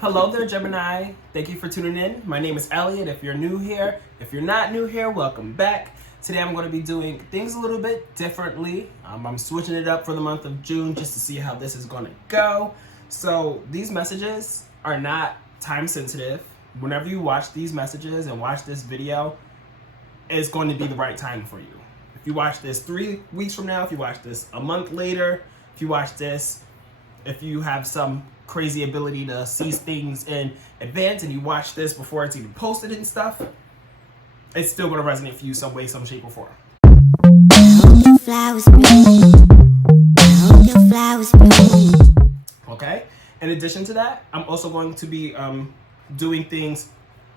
Hello there, Gemini. Thank you for tuning in. My name is Elliott. If you're new here, if you're not new here, welcome back. Today I'm going to be doing things a little bit differently. I'm switching it up for the month of June just to see how this is going to go. So these messages are not time sensitive. Whenever you watch these messages and watch this video, it's going to be the right time for you. If you watch this 3 weeks from now, if you watch this a month later, if you watch this, if you have some crazy ability to see things in advance and you watch this before it's even posted and stuff, it's still going to resonate for you some way, some shape, or form. Okay? In addition to that, I'm also going to be doing things.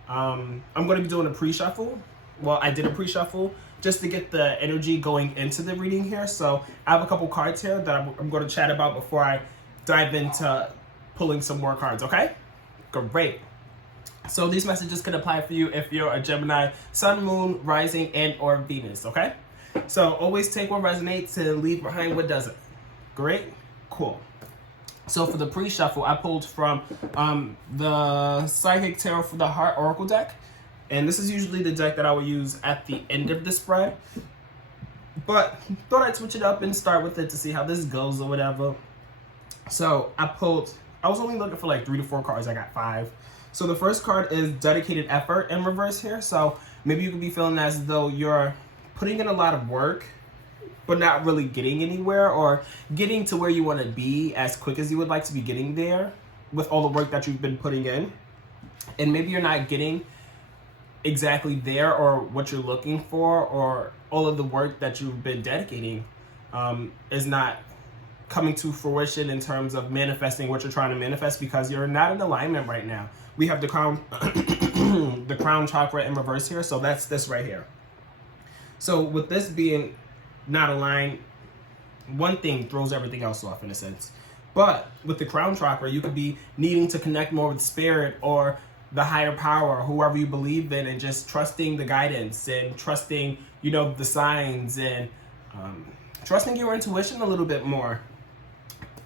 I'm going to be doing a pre-shuffle. Well, I did a pre-shuffle just to get the energy going into the reading here. So I have a couple cards here that I'm going to chat about before I dive into pulling some more cards, okay? Great. So these messages can apply for you if you're a Gemini, Sun, Moon, Rising, and or Venus, okay? So always take what resonates and leave behind what doesn't. Great? Cool. So for the pre-shuffle, I pulled from the Psychic Tarot for the Heart Oracle deck. And this is usually the deck that I will use at the end of the spread. But thought I'd switch it up and start with it to see how this goes or whatever. So I was only looking for like 3 to 4 cards. I got 5. So the first card is Dedicated Effort in reverse here. So maybe you could be feeling as though you're putting in a lot of work, but not really getting anywhere, or getting to where you want to be as quick as you would like to be getting there with all the work that you've been putting in. And maybe you're not getting exactly there or what you're looking for, or all of the work that you've been dedicating is not coming to fruition in terms of manifesting what you're trying to manifest because you're not in alignment right now. We have the crown the crown chakra in reverse here, so that's this right here. So with this being not aligned, one thing throws everything else off in a sense. But with the crown chakra, you could be needing to connect more with spirit or the higher power, whoever you believe in, and just trusting the guidance and trusting, the signs, and trusting your intuition a little bit more.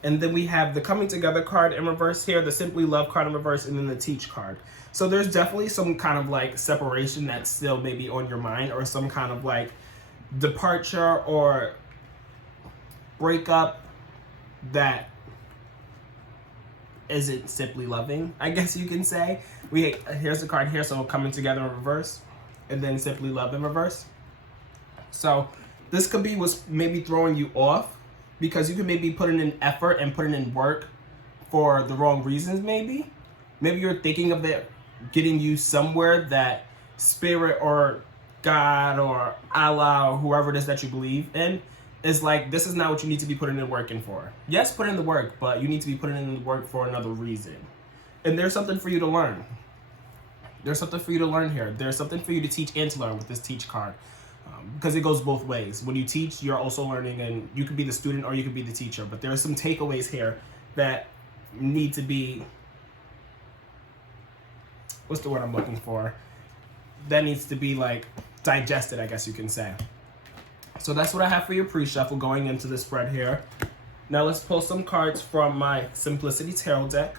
And then we have the Coming Together card in reverse here, the Simply Love card in reverse, and then the Teach card. So there's definitely some kind of like separation that's still maybe on your mind, or some kind of like departure or breakup that isn't simply loving, I guess you can say. Here's the card here, so Coming Together in reverse, and then Simply Love in reverse. So this could be what's maybe throwing you off, because you could maybe putting in effort and putting in work for the wrong reasons. Maybe you're thinking of it getting you somewhere that spirit or God or Allah or whoever it is that you believe in is like, this is not what you need to be putting in work in for. Yes, put in the work, but you need to be putting in the work for another reason. And there's something for you to learn. There's something for you to learn here. There's something for you to teach and to learn with this Teach card. Because it goes both ways. When you teach, you're also learning, and you could be the student or you could be the teacher. But there are some takeaways here that need to be, what's the word I'm looking for? That needs to be like digested, I guess you can say. So that's what I have for your pre-shuffle going into the spread here. Now let's pull some cards from my Simplicity Tarot deck.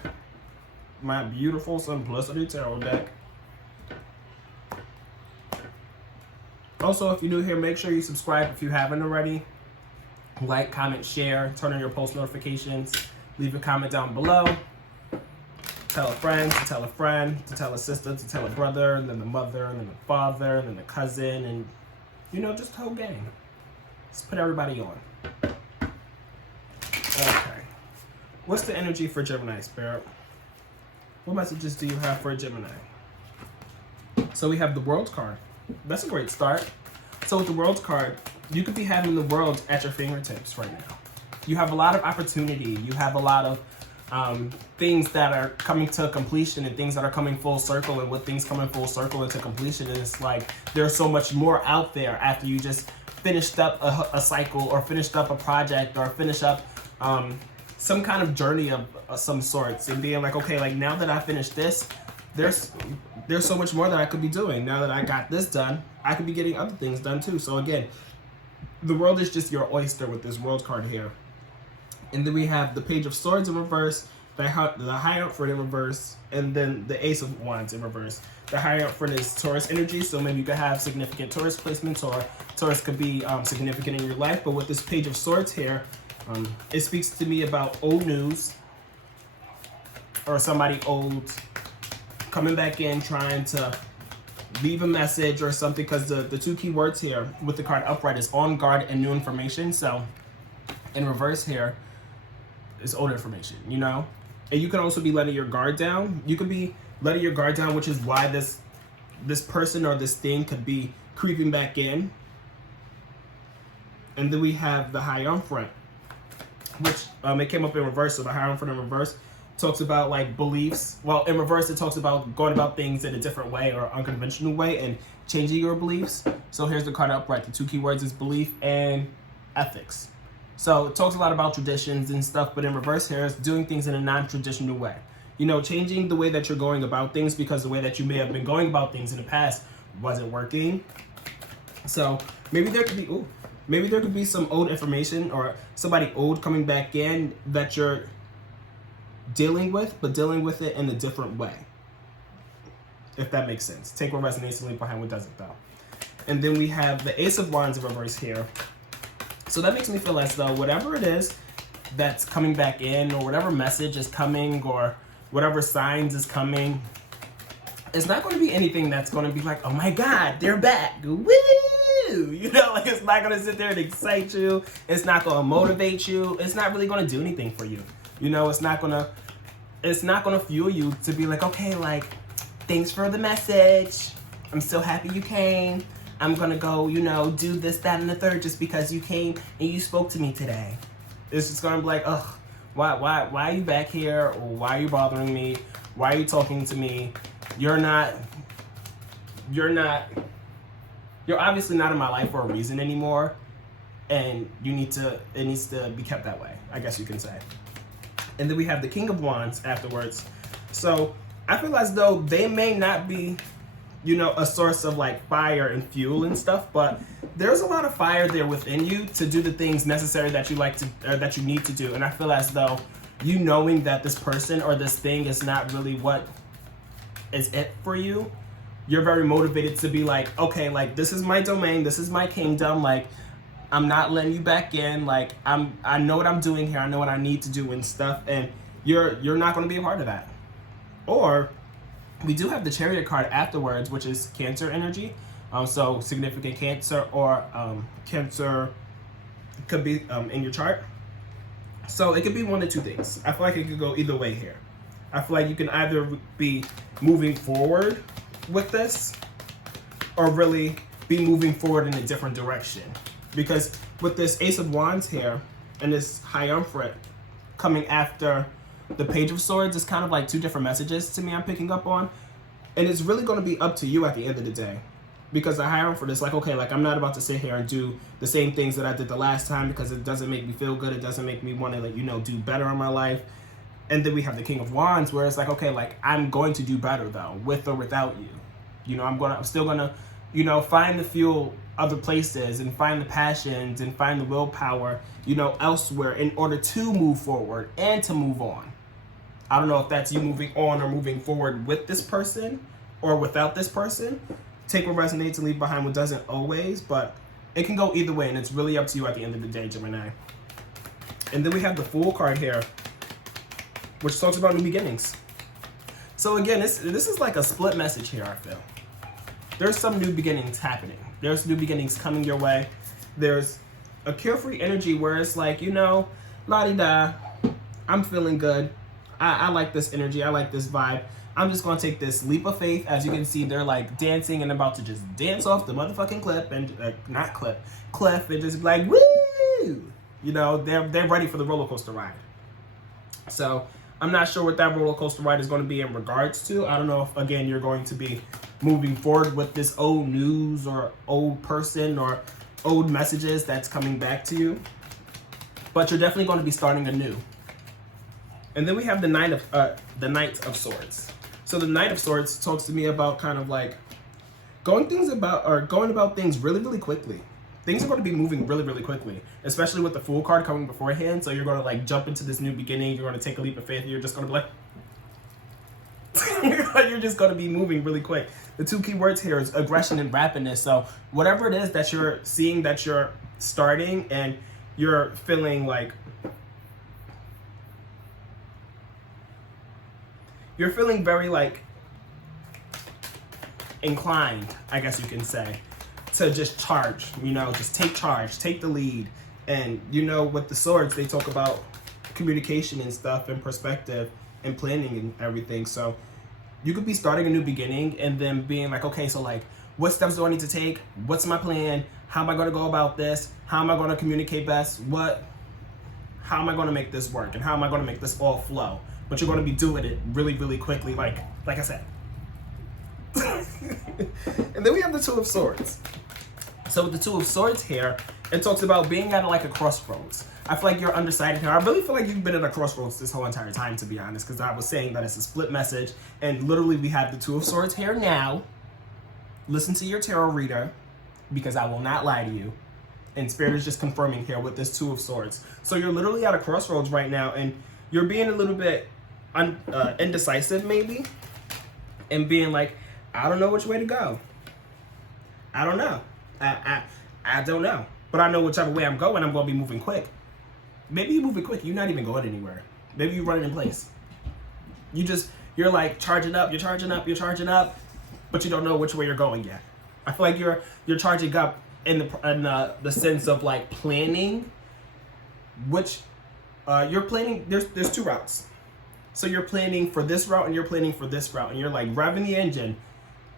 My beautiful Simplicity Tarot deck. Also, if you're new here, make sure you subscribe if you haven't already. Like, comment, share, turn on your post notifications. Leave a comment down below. Tell a friend, to tell a friend, to tell a sister, to tell a brother, and then the mother, and then the father, and then the cousin, and, just the whole gang. Let's put everybody on. Okay. What's the energy for Gemini, Spirit? What messages do you have for a Gemini? So we have the World card. That's a great start. So with the World card, you could be having the world at your fingertips right now. You have a lot of opportunity. You have a lot of things that are coming to completion and things that are coming full circle. And with things coming full circle into completion, it's like there's so much more out there after you just finished up a cycle, or finished up a project, or finished up some kind of journey of some sorts, and being like, okay, like now that I finished this, there's so much more that I could be doing. Now that I got this done, I could be getting other things done too. So again, the world is just your oyster with this World card here. And then we have the Page of Swords in reverse, the Hierophant in reverse, and then the Ace of Wands in reverse. The Hierophant is Taurus energy, so maybe you could have significant Taurus placements, or Taurus could be significant in your life. But with this Page of Swords here, it speaks to me about old news, or somebody old coming back in trying to leave a message or something, because the two key words here with the card upright is on guard and new information. So in reverse here is old information, you know? And you can also be letting your guard down. You could be letting your guard down, which is why this person or this thing could be creeping back in. And then we have the Hierophant, which it came up in reverse. So the Hierophant in reverse talks about like beliefs. Well, in reverse, it talks about going about things in a different way or unconventional way and changing your beliefs. So here's the card upright. The two key words is belief and ethics. So it talks a lot about traditions and stuff, but in reverse here is doing things in a non-traditional way. You know, changing the way that you're going about things, because the way that you may have been going about things in the past wasn't working. So maybe there could be some old information or somebody old coming back in that you're dealing with, but dealing with it in a different way, if that makes sense. Take what resonates and leave behind what doesn't, though. And then we have the Ace of Wands in reverse here. So that makes me feel as though whatever it is that's coming back in, or whatever message is coming, or whatever signs is coming, it's not going to be anything that's going to be like, oh my God, they're back, woo! You know, like, it's not going to sit there and excite you. It's not going to motivate you. It's not really going to do anything for you. You know, it's not gonna fuel you to be like, okay, like, thanks for the message. I'm so happy you came. I'm gonna go, you know, do this, that, and the third just because you came and you spoke to me today. It's just gonna be like, ugh, why are you back here? Or why are you bothering me? Why are you talking to me? You're obviously not in my life for a reason anymore, and it needs to be kept that way, I guess you can say. And then we have the King of Wands afterwards. So I feel as though they may not be, you know, a source of like fire and fuel and stuff, but there's a lot of fire there within you to do the things necessary that you like to, or that you need to do. And I feel as though you knowing that this person or this thing is not really what is it for you, you're very motivated to be like, okay, like, this is my domain, this is my kingdom, like, I'm not letting you back in. Like, I know what I'm doing here. I know what I need to do and stuff. And you're not going to be a part of that. Or we do have the Chariot card afterwards, which is Cancer energy. So significant Cancer, or Cancer could be in your chart. So it could be one of two things. I feel like it could go either way here. I feel like you can either be moving forward with this, or really be moving forward in a different direction. Because with this Ace of Wands here and this Hierophant coming after the Page of Swords, it's kind of like two different messages to me I'm picking up on. And it's really going to be up to you at the end of the day. Because the Hierophant is like, okay, like, I'm not about to sit here and do the same things that I did the last time, because it doesn't make me feel good. It doesn't make me want to, like, you know, do better in my life. And then we have the King of Wands, where it's like, okay, like, I'm going to do better, though, with or without you. You know, I'm still going to, you know, find the fuel other places and find the passions and find the willpower, you know, elsewhere in order to move forward and to move on. I don't know if that's you moving on or moving forward with this person or without this person. Take what resonates and leave behind what doesn't always, but it can go either way, and it's really up to you at the end of the day, Gemini. And then we have the Fool card here, which talks about new beginnings. So again, this is like a split message here, I feel. There's some new beginnings happening. There's new beginnings coming your way. There's a carefree energy where it's like, you know, la-di-da, I'm feeling good. I like this energy. I like this vibe. I'm just going to take this leap of faith. As you can see, they're like dancing and about to just dance off the motherfucking cliff and cliff and just like, woo! You know, they're ready for the roller coaster ride. So I'm not sure what that roller coaster ride is going to be in regards to. I don't know if, again, you're going to be moving forward with this old news or old person or old messages that's coming back to you. But you're definitely going to be starting anew. And then we have the Knight of Swords. So the Knight of Swords talks to me about kind of like going about things really, really quickly. things are going to be moving really, really quickly, especially with the Fool card coming beforehand. So you're going to like jump into this new beginning. You're going to take a leap of faith. You're just going to be like, you're just going to be moving really quick. The two key words here is aggression and rapidness. So whatever it is that you're seeing that you're starting and you're feeling like, you're feeling very like inclined, I guess you can say, to just charge, you know, just take charge, take the lead. And you know, with the swords, they talk about communication and stuff and perspective and planning and everything. So you could be starting a new beginning and then being like, okay, so like, what steps do I need to take? What's my plan? How am I going to go about this? How am I going to communicate best? How am I going to make this work? And how am I going to make this all flow? But you're going to be doing it really, really quickly, like I said. And then we have the Two of Swords. So with the Two of Swords here, it talks about being at like a crossroads. I feel like you're undecided here. I really feel like you've been at a crossroads this whole entire time, to be honest, because I was saying that it's a split message, and literally we have the Two of Swords here now. Listen to your tarot reader, because I will not lie to you. And Spirit is just confirming here with this Two of Swords. So you're literally at a crossroads right now, and you're being a little bit indecisive maybe, and being like, I don't know which way to go. I don't know. I don't know. But I know whichever way I'm going to be moving quick. Maybe you're moving quick. You're not even going anywhere. Maybe you're running in place. You're like charging up, you're charging up, but you don't know which way you're going yet. I feel like you're charging up in the sense of like planning, which you're planning, there's two routes. So you're planning for this route and you're planning for this route, and you're like revving the engine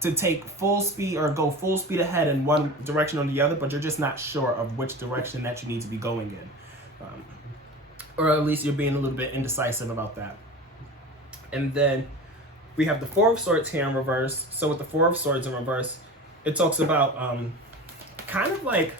to take full speed or go full speed ahead in one direction or the other, but you're just not sure of which direction that you need to be going in. Or at least you're being a little bit indecisive about that. And then we have the Four of Swords here in reverse. So with the Four of Swords in reverse, it talks about kind of like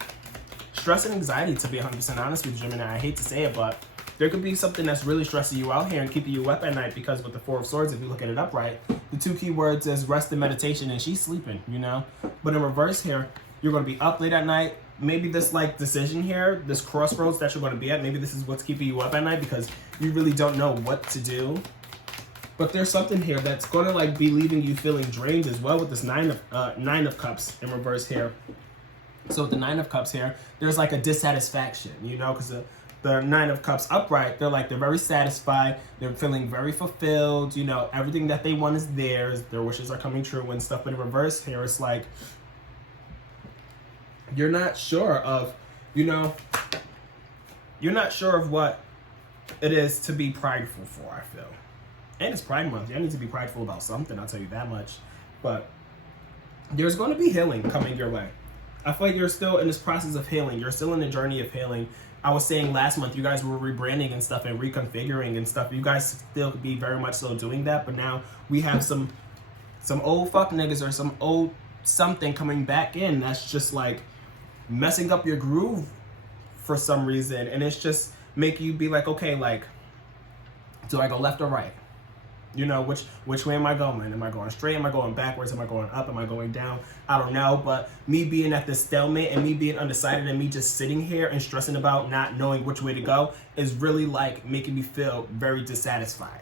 stress and anxiety, to be 100% honest with you, Gemini. I hate to say it, but there could be something that's really stressing you out here and keeping you up at night, because with the Four of Swords, if you look at it upright, the two key words is rest and meditation, and she's sleeping, you know? But in reverse here, you're going to be up late at night. Maybe this like decision here, this crossroads that you're going to be at, maybe this is what's keeping you up at night because you really don't know what to do. But there's something here that's going to like be leaving you feeling drained as well with this Nine of Cups in reverse here. So with the Nine of Cups here, there's like a dissatisfaction, you know, because the Nine of Cups upright, they're very satisfied, they're feeling very fulfilled, you know, everything that they want is theirs, their wishes are coming true and stuff. But in reverse here, it's like you're not sure of, you know, you're not sure of what it is to be prideful for, I feel. And it's Pride Month. I need to be prideful about something, I'll tell you that much. But there's going to be healing coming your way. I feel like you're still in this process of healing. You're still in the journey of healing. I was saying last month, you guys were rebranding and stuff and reconfiguring and stuff. You guys still could be very much so doing that. But now we have some old fuck niggas or some old something coming back in that's just like messing up your groove for some reason. And it's just making you be like, okay, like, do I go left or right? You know, which way am I going? Am I going straight? Am I going backwards? Am I going up? Am I going down? I don't know. But me being at this stalemate and me being undecided and me just sitting here and stressing about not knowing which way to go is really like making me feel very dissatisfied.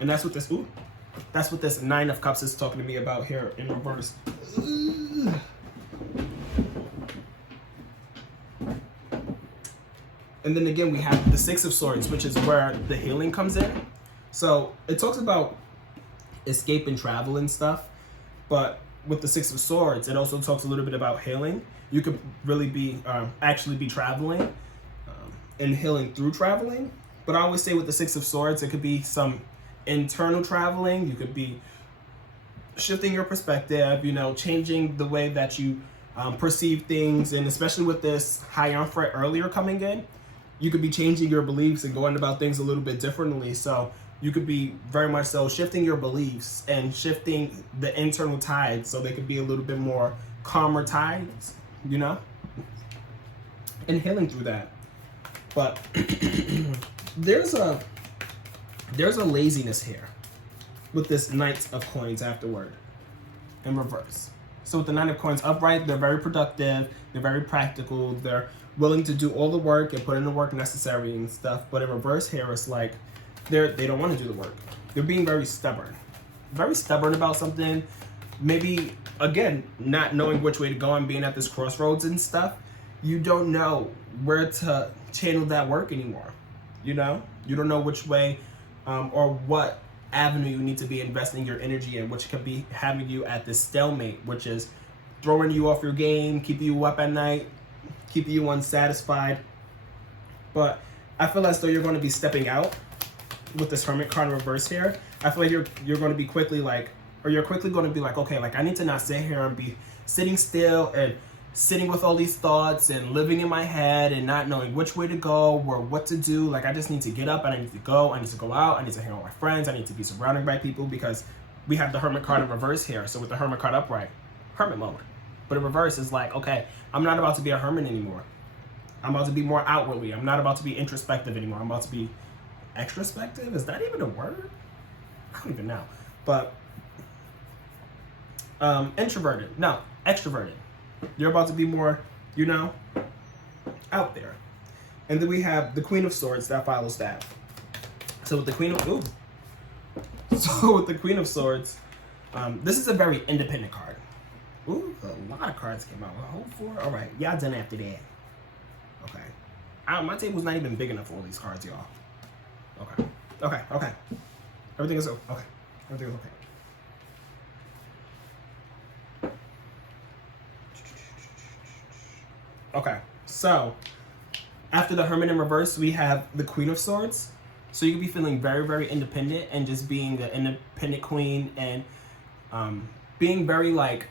And that's what this Nine of Cups is talking to me about here in reverse. And then again, we have the Six of Swords, which is where the healing comes in. So it talks about escape and travel and stuff, but with the Six of Swords, it also talks a little bit about healing. You could really be actually be traveling and healing through traveling. But I always say with the Six of Swords, it could be some internal traveling. You could be shifting your perspective, you know, changing the way that you perceive things, and especially with this high on fret earlier coming in, you could be changing your beliefs and going about things a little bit differently. So you could be very much so shifting your beliefs and shifting the internal tides so they could be a little bit more calmer tides, you know, and healing through that. But there's a laziness here with this Knight of Coins afterward in reverse. So with the Nine of Coins upright, they're very productive, they're very practical, they're willing to do all the work and put in the work necessary and stuff. But in reverse here, it's like they don't want to do the work. They're being very stubborn about something. Maybe, again, not knowing which way to go and being at this crossroads and stuff. You don't know where to channel that work anymore. You know? You don't know which way or what avenue you need to be investing your energy in, which could be having you at this stalemate, which is throwing you off your game, keeping you up at night, keeping you unsatisfied. But I feel as though you're going to be stepping out with this Hermit card in reverse here. I feel like you're going to be quickly like, or you're quickly going to be like, okay, like I need to not sit here and be sitting still and sitting with all these thoughts and living in my head and not knowing which way to go or what to do. Like I just need to get up and I need to go out, I need to hang out with my friends, I need to be surrounded by people, because we have the Hermit card in reverse here. So with the Hermit card upright, hermit mode. But in reverse is like, okay, I'm not about to be a hermit anymore. I'm about to be more outwardly. I'm not about to be introspective anymore. I'm about to be extrospective. Is that even a word? I don't even know. But introverted. No, extroverted. You're about to be more, you know, out there. And then we have the Queen of Swords that follows that. So with the Queen of Swords, this is a very independent card. Ooh, a lot of cards came out. Hold for. All right, y'all done after that. Okay. My table's not even big enough for all these cards, y'all. Okay. Everything is okay. Everything is okay. Okay, so after the Hermit in reverse, we have the Queen of Swords. So you can be feeling very, very independent and just being the independent queen and being very like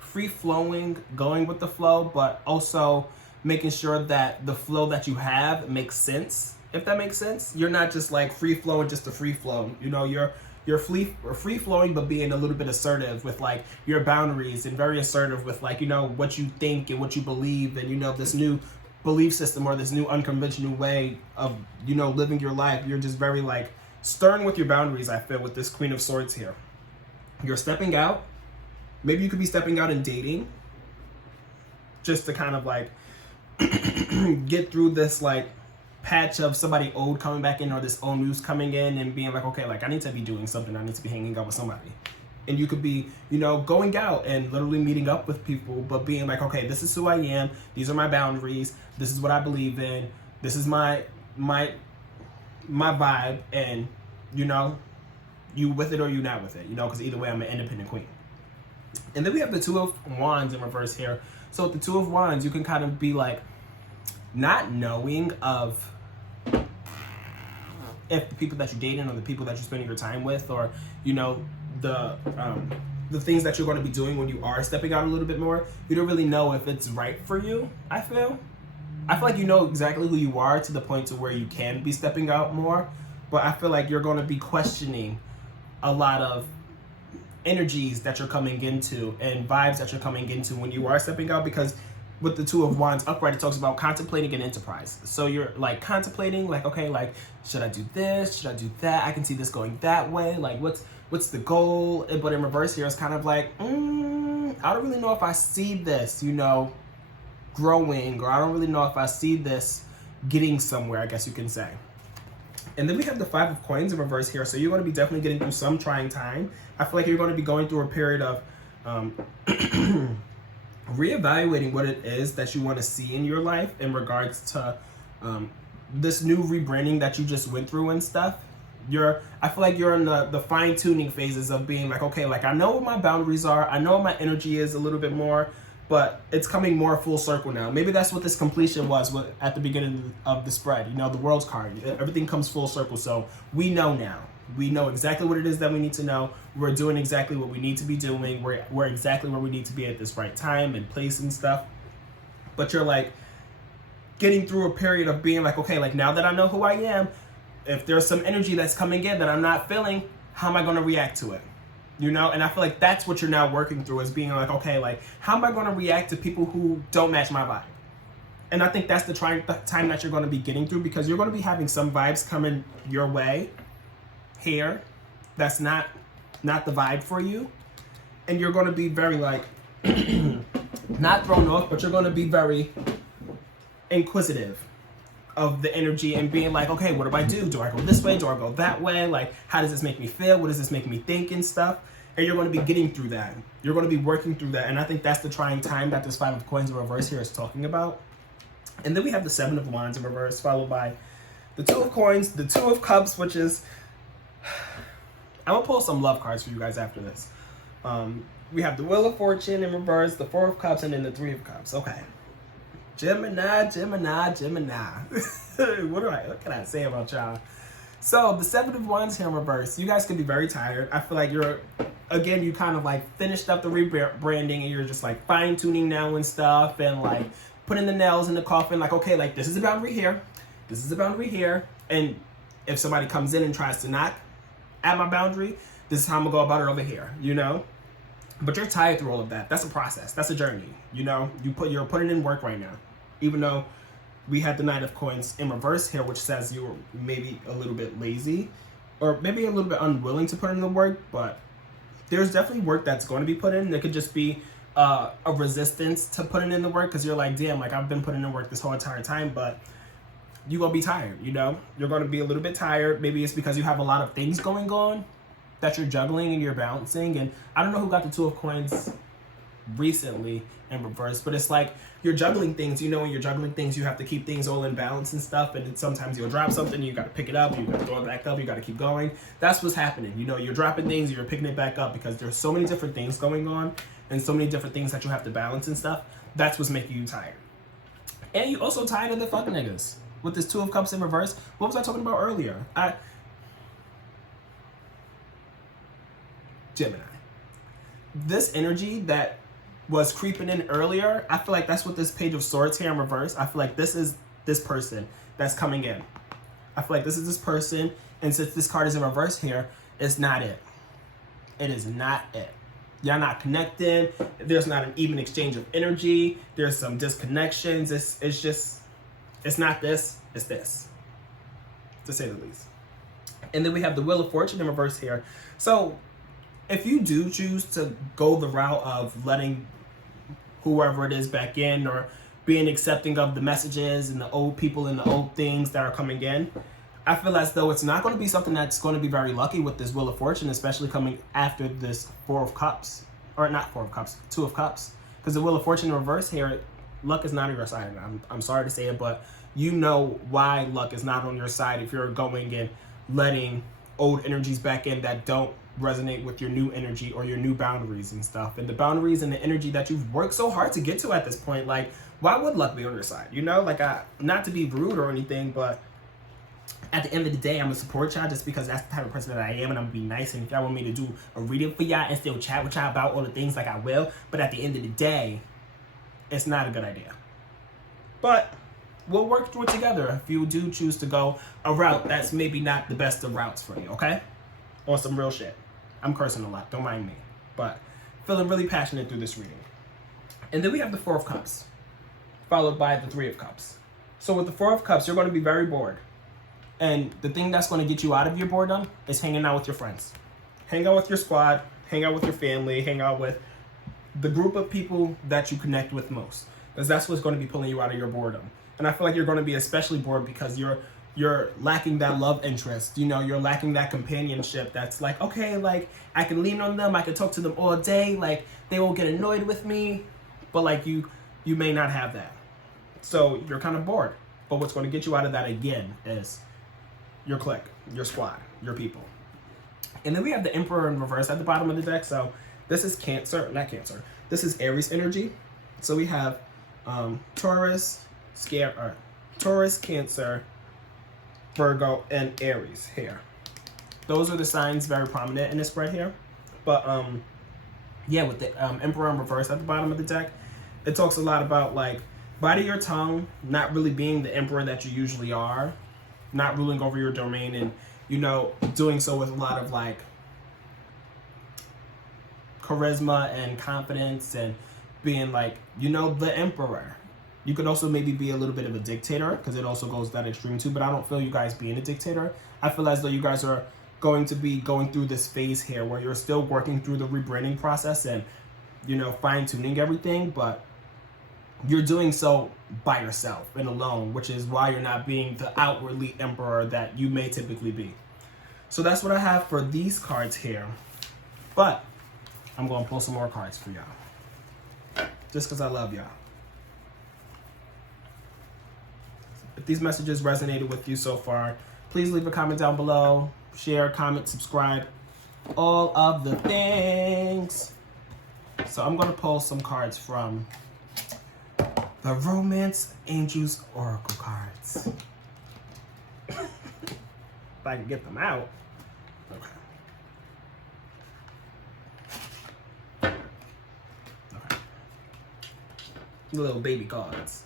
free-flowing, going with the flow, but also making sure that the flow that you have makes sense, if that makes sense. You're not just like free-flowing just to free-flow. You know, you're free-flowing, but being a little bit assertive with like your boundaries and very assertive with like, you know, what you think and what you believe and, you know, this new belief system or this new unconventional way of, you know, living your life. You're just very like stern with your boundaries, I feel, with this Queen of Swords here. You're stepping out. Maybe you could be stepping out and dating just to kind of like get through this like patch of somebody old coming back in or this old news coming in and being like, okay, like I need to be doing something. I need to be hanging out with somebody. And you could be, you know, going out and literally meeting up with people, but being like, okay, this is who I am. These are my boundaries. This is what I believe in. This is my vibe. And, you know, you with it or you not with it, you know, because either way, I'm an independent queen. And then we have the Two of Wands in reverse here. So with the Two of Wands, you can kind of be like not knowing of if the people that you're dating or the people that you're spending your time with, or, you know, the things that you're going to be doing when you are stepping out a little bit more, you don't really know if it's right for you. I feel like you know exactly who you are to the point to where you can be stepping out more, but I feel like you're going to be questioning a lot of energies that you're coming into and vibes that you're coming into when you are stepping out, because with the Two of Wands upright, it talks about contemplating an enterprise. So you're like contemplating, like, okay, like, should I do this? Should I do that? I can see this going that way. Like, what's the goal? But in reverse here, it's kind of like, I don't really know if I see this, you know, growing, or I don't really know if I see this getting somewhere, I guess you can say. And then we have the Five of Coins in reverse here. So you're going to be definitely getting through some trying time. I feel like you're going to be going through a period of reevaluating what it is that you want to see in your life in regards to this new rebranding that you just went through and stuff. I feel like you're in the fine-tuning phases of being like, okay, like I know what my boundaries are, I know what my energy is a little bit more, but it's coming more full circle now. Maybe that's what this completion was at the beginning of the spread, you know, the World's card. Everything comes full circle, so we know now. We know exactly what it is that we need to know. We're doing exactly what we need to be doing. We're exactly where we need to be at this right time and place and stuff. But you're like getting through a period of being like, okay, like now that I know who I am, if there's some energy that's coming in that I'm not feeling, how am I going to react to it? You know, and I feel like that's what you're now working through, is being like, okay, like how am I going to react to people who don't match my vibe? And I think that's the time that you're going to be getting through, because you're going to be having some vibes coming your way here that's not the vibe for you. and you're going to be very like not thrown off, but you're going to be very inquisitive of the energy and being like, okay, what do I do? Do I go this way? Do I go that way? Like, how does this make me feel? What does this make me think and stuff? And you're going to be getting through that. You're going to be working through that. And I think that's the trying time that this 5 of coins in reverse here is talking about. And then we have the 7 of wands in reverse, followed by the 2 of coins, the 2 of cups, which is, I'm going to pull some love cards for you guys after this. We have the Wheel of Fortune in reverse, the 4 of cups, and then the 3 of cups. Okay. Gemini, Gemini, Gemini. What can I say about y'all? So the 7 of wands here in reverse, you guys can be very tired. I feel like you're, again, you kind of like finished up the rebranding and you're just like fine tuning now and stuff and like putting the nails in the coffin. Like, okay, like this is a boundary here. This is a boundary here. And if somebody comes in and tries to knock at my boundary, this is how I'm gonna go about it over here, you know? But you're tired through all of that. That's a process. That's a journey. You know, you're putting in work right now. Even though we had the Knight of Coins in reverse here, which says you were maybe a little bit lazy or maybe a little bit unwilling to put in the work, but there's definitely work that's going to be put in. There could just be a resistance to putting in the work because you're like, damn, like I've been putting in work this whole entire time, but you're going to be tired, you know? You're going to be a little bit tired. Maybe it's because you have a lot of things going on that you're juggling and you're balancing. And I don't know who got the 2 of coins recently in reverse, but it's like you're juggling things. You know, when you're juggling things, you have to keep things all in balance and stuff. And then sometimes you'll drop something, you got to pick it up, you got to throw it back up, you got to keep going. That's what's happening. You know, you're dropping things, you're picking it back up because there's so many different things going on and so many different things that you have to balance and stuff. That's what's making you tired. And you also tired of the fucking niggas with this 2 of cups in reverse. What was I talking about earlier? Gemini. This energy that was creeping in earlier, I feel like that's what this Page of Swords here in reverse, I feel like this is this person that's coming in. I feel like this is this person, and since this card is in reverse here, it's not it. It is not it. Y'all not connected. There's not an even exchange of energy. There's some disconnections. It's just, it's not this, it's this, to say the least. And then we have the Wheel of Fortune in reverse here. So if you do choose to go the route of letting whoever it is back in or being accepting of the messages and the old people and the old things that are coming in, I feel as though it's not going to be something that's going to be very lucky with this Wheel of Fortune, especially coming after this 4 of Cups. Or not 4 of Cups, 2 of Cups. Because the Wheel of Fortune in reverse here, luck is not on your side. I'm sorry to say it, but you know why luck is not on your side if you're going and letting old energies back in that don't resonate with your new energy or your new boundaries and stuff. And the boundaries and the energy that you've worked so hard to get to at this point, like, why would luck be on your side? You know, like, not to be rude or anything, but at the end of the day, I'm gonna support y'all just because that's the type of person that I am, and I'm gonna be nice. And if y'all want me to do a reading for y'all and still chat with y'all about all the things, like, I will. But at the end of the day, it's not a good idea. But we'll work through it together if you do choose to go a route that's maybe not the best of routes for you, okay? On some real shit. I'm cursing a lot, don't mind me. But feeling really passionate through this reading. And then we have the 4 of Cups, followed by the 3 of Cups. So with the 4 of Cups, you're going to be very bored. And the thing that's going to get you out of your boredom is hanging out with your friends. Hang out with your squad, hang out with your family, hang out with the group of people that you connect with most. Because that's what's going to be pulling you out of your boredom. And I feel like you're going to be especially bored because you're lacking that love interest. You know, you're lacking that companionship that's like, okay, like, I can lean on them, I can talk to them all day, like, they won't get annoyed with me, but like, you may not have that. So you're kind of bored. But what's going to get you out of that again is your clique, your squad, your people. And then we have the Emperor in reverse at the bottom of the deck. So this is this is Aries energy. So we have Taurus, Cancer, Virgo, and Aries here. Those are the signs very prominent in this spread here. But yeah, with the Emperor in reverse at the bottom of the deck, it talks a lot about like biting your tongue, not really being the emperor that you usually are, not ruling over your domain, and you know, doing so with a lot of like charisma and confidence and being like, you know, the emperor. You could also maybe be a little bit of a dictator because it also goes that extreme too, but I don't feel you guys being a dictator. I feel as though you guys are going to be going through this phase here where you're still working through the rebranding process and, you know, fine-tuning everything, but you're doing so by yourself and alone, which is why you're not being the outwardly emperor that you may typically be. So that's what I have for these cards here. But I'm going to pull some more cards for y'all, just because I love y'all. If these messages resonated with you so far, please leave a comment down below, share, comment, subscribe, all of the things. So I'm going to pull some cards from the Romance Angels Oracle cards. If I can get them out. Okay. Okay. Little baby cards.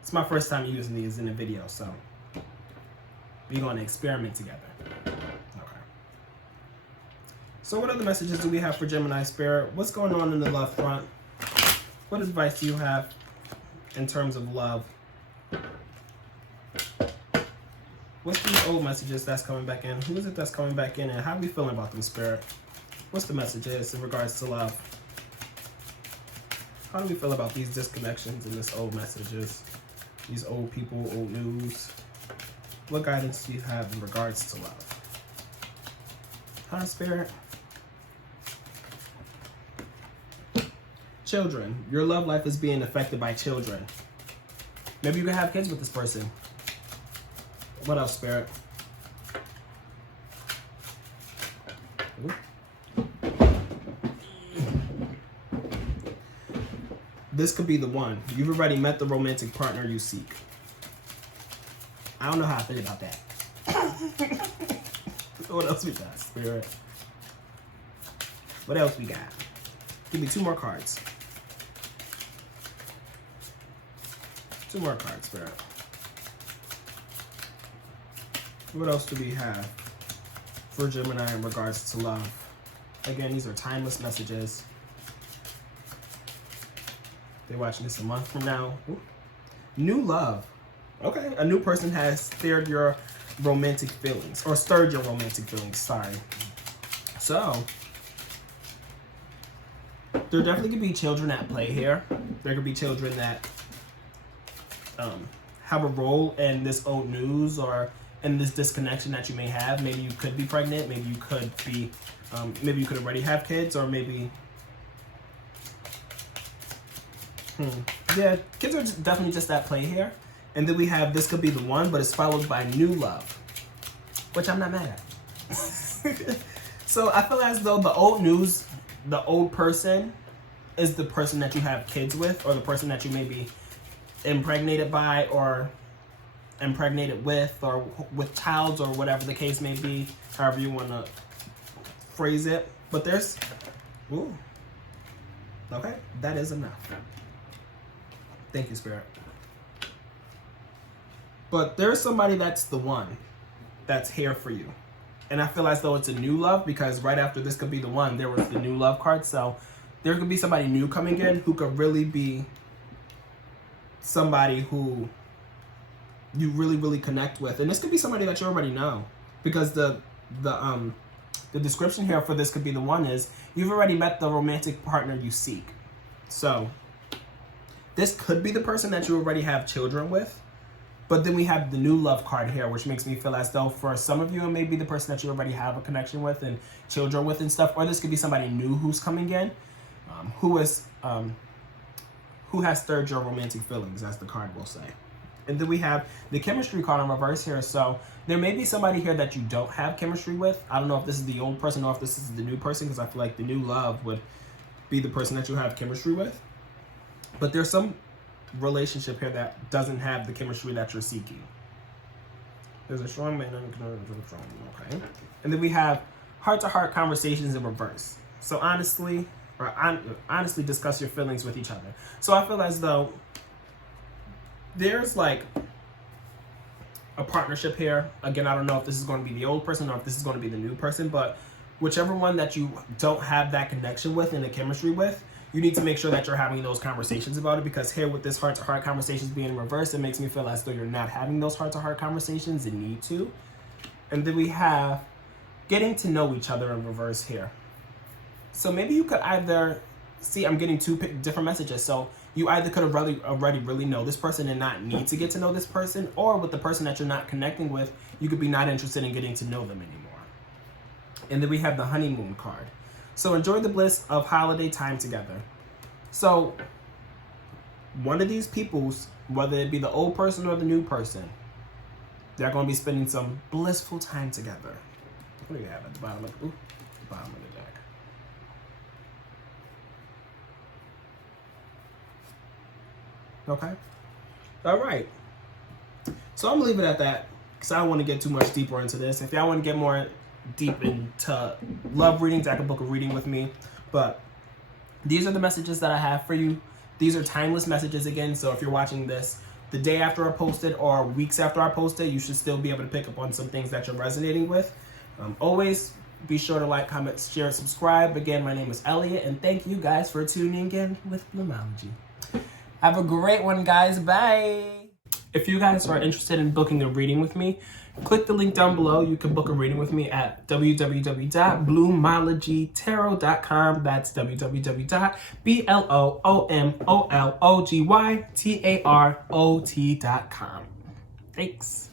It's my first time using these in a video, so we're going to experiment together. Okay. So what other messages do we have for Gemini Spirit? What's going on in the love front? What advice do you have in terms of love? What's these old messages that's coming back in? Who is it that's coming back in, and how are we feeling about them, Spirit? What's the messages in regards to love? How do we feel about these disconnections and this old messages? These old people, old news. What guidance do you have in regards to love? Huh, Spirit? Children. Your love life is being affected by children. Maybe you can have kids with this person. What else, Spirit? Ooh. This could be the one. You've already met the romantic partner you seek. I don't know how I feel about that. What else we got, Spirit? What else we got? Give me 2 more cards. 2 more cards, Spirit. What else do we have for Gemini in regards to love? Again, these are timeless messages. They're watching this a month from now. Ooh. New love. Okay, a new person has stirred your romantic feelings, or stirred your romantic feelings, sorry. So, there definitely could be children at play here. There could be children that have a role in this old news or in this disconnection that you may have. Maybe you could be pregnant, maybe you could be, maybe you could already have kids, or maybe, yeah, kids are definitely just at play here. And then we have this could be the one, but it's followed by new love, which I'm not mad at. So I feel as though the old news, the old person is the person that you have kids with, or the person that you may be impregnated by, or impregnated with, or with child, or whatever the case may be, however you want to phrase it. But there's, ooh, okay, that is enough. Thank you, Spirit. But there's somebody that's the one that's here for you. And I feel as though it's a new love, because right after this could be the one, there was the new love card. So there could be somebody new coming in who could really be somebody who you really, really connect with. And this could be somebody that you already know, because the description here for this could be the one is you've already met the romantic partner you seek. So this could be the person that you already have children with. But then we have the new love card here, which makes me feel as though for some of you, it may be the person that you already have a connection with and children with and stuff. Or this could be somebody new who's coming in, who has stirred your romantic feelings, as the card will say. And then we have the chemistry card in reverse here. So there may be somebody here that you don't have chemistry with. I don't know if this is the old person or if this is the new person, because I feel like the new love would be the person that you have chemistry with. But there's some relationship here that doesn't have the chemistry that you're seeking. There's a strong man, okay. And then we have heart-to-heart conversations in reverse. So honestly discuss your feelings with each other. So I feel as though there's like a partnership here. Again, I don't know if this is going to be the old person or if this is going to be the new person, but whichever one that you don't have that connection with and the chemistry with, you need to make sure that you're having those conversations about it, because here with this heart-to-heart conversations being in reverse, it makes me feel as though you're not having those heart-to-heart conversations and need to. And then we have getting to know each other in reverse here. So maybe you could either, see, I'm getting two different messages. So you either could have already really know this person and not need to get to know this person, or with the person that you're not connecting with, you could be not interested in getting to know them anymore. And then we have the honeymoon card. So enjoy the bliss of holiday time together. So one of these peoples, whether it be the old person or the new person, they're going to be spending some blissful time together. What do you have at the bottom of the deck? Okay. All right. So I'm gonna leave it at that because I don't want to get too much deeper into this. If y'all want to get more deep into love readings, I can book a reading with me. But these are the messages that I have for you. These are timeless messages again. So if you're watching this the day after I posted or weeks after I posted, you should still be able to pick up on some things that you're resonating with. Always be sure to like, comment, share, subscribe. Again, my name is Elliott, and thank you guys for tuning in with Bloomology. Have a great one, guys. Bye. If you guys are interested in booking a reading with me, click the link down below. You can book a reading with me at www.bloomologytarot.com. That's www.bloomologytarot.com. Thanks.